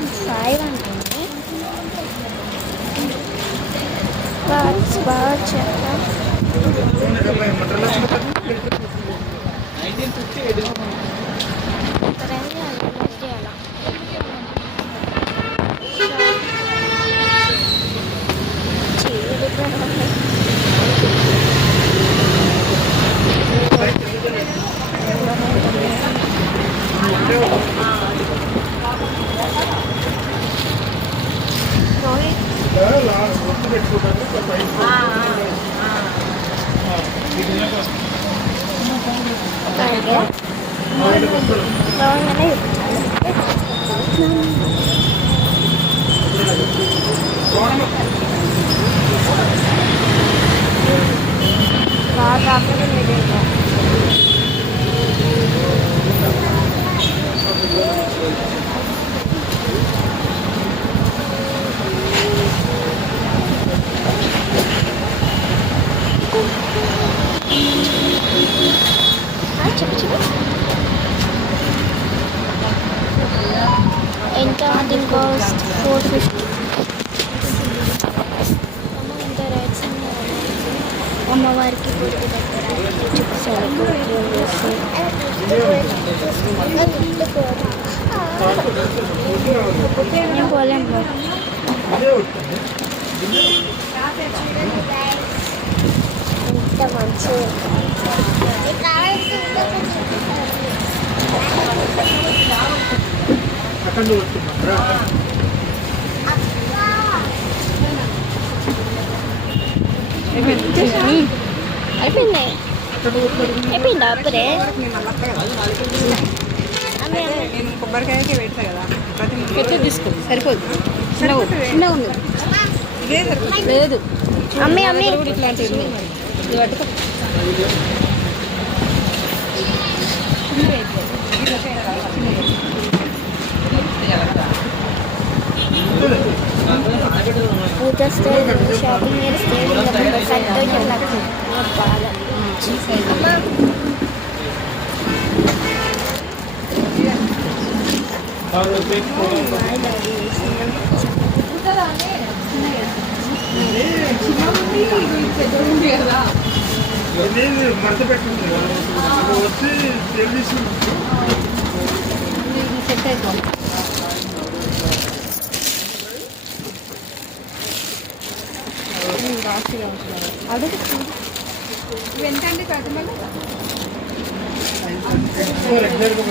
5 అంటుంది. బాగా చెప్పా బాగా చెప్పు ఎంత దీని కాస్ట్ 450. ఇంత రైట్స్ అమ్మవారికి గుడి దగ్గర చూపిస్తాను. నేను పోలేము. ఎంత మంచి అయిపోయిందా అప్పుడే? నేను కొబ్బరికాయకే పెడతా కదా, ప్రతి తీసుకో సరిపోదు. చిన్న ఉంది లేదు అమ్మే అమ్మే ఇట్లాంటివి పట్టుకో. पूजा शॉपिंग బాగా మడత పెట్టింది వచ్చి తెలిసి సెట్ అయిపోయింది. అడుగు ఎంతండి కట్టమని రెగ్యులర్గా